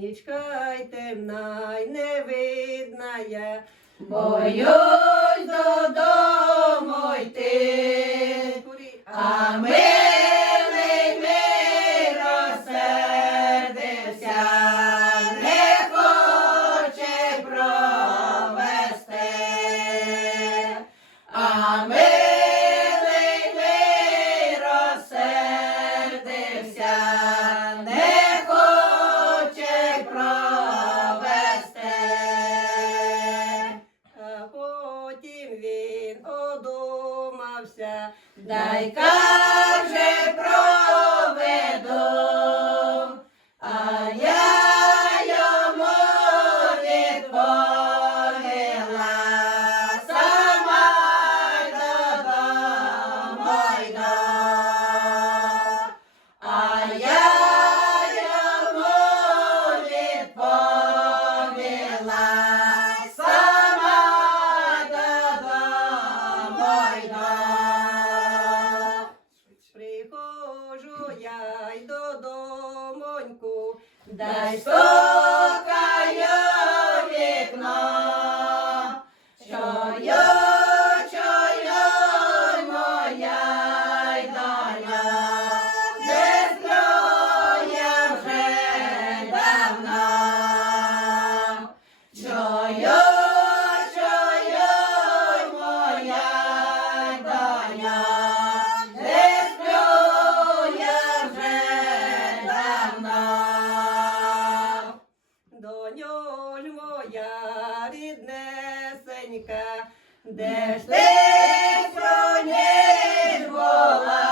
нічка й темна й невидная, боюсь додому йти, а милий мій розсердився, не хоче провести, а милий мій розсердився, не хоче провести. А потім він одумався, Дай, каже, проведу, а я йому відповіла, сама додому йду, а я йому відповіла, сама додому йду. Приходжу я й додомоньку, Дай стукаю в вікно, чую, моя й доля, не сплю я вже давно. Чую, моя й доля, не сплю я вже давно. доньоль моя ріднесенька, де ж ти Про ніч була,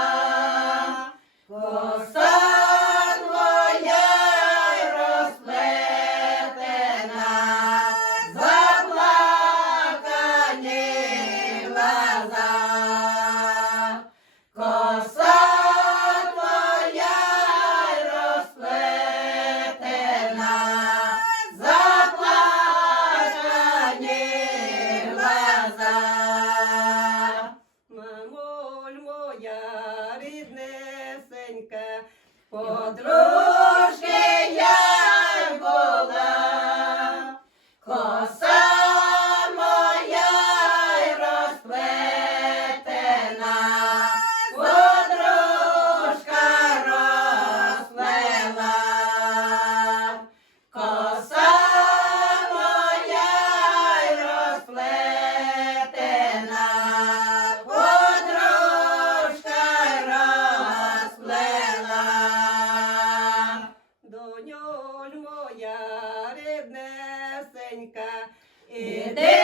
коса твоя й розплетена, заплакані глаза, коса твоя й розплетена, заплакані глаза. мамоль моя ріднесенька, Подружки я й була, коса моя й розплетена, подружка розплела, коса моя й розплетена, подружка розплела. доньоль моя ріднесенька, Іди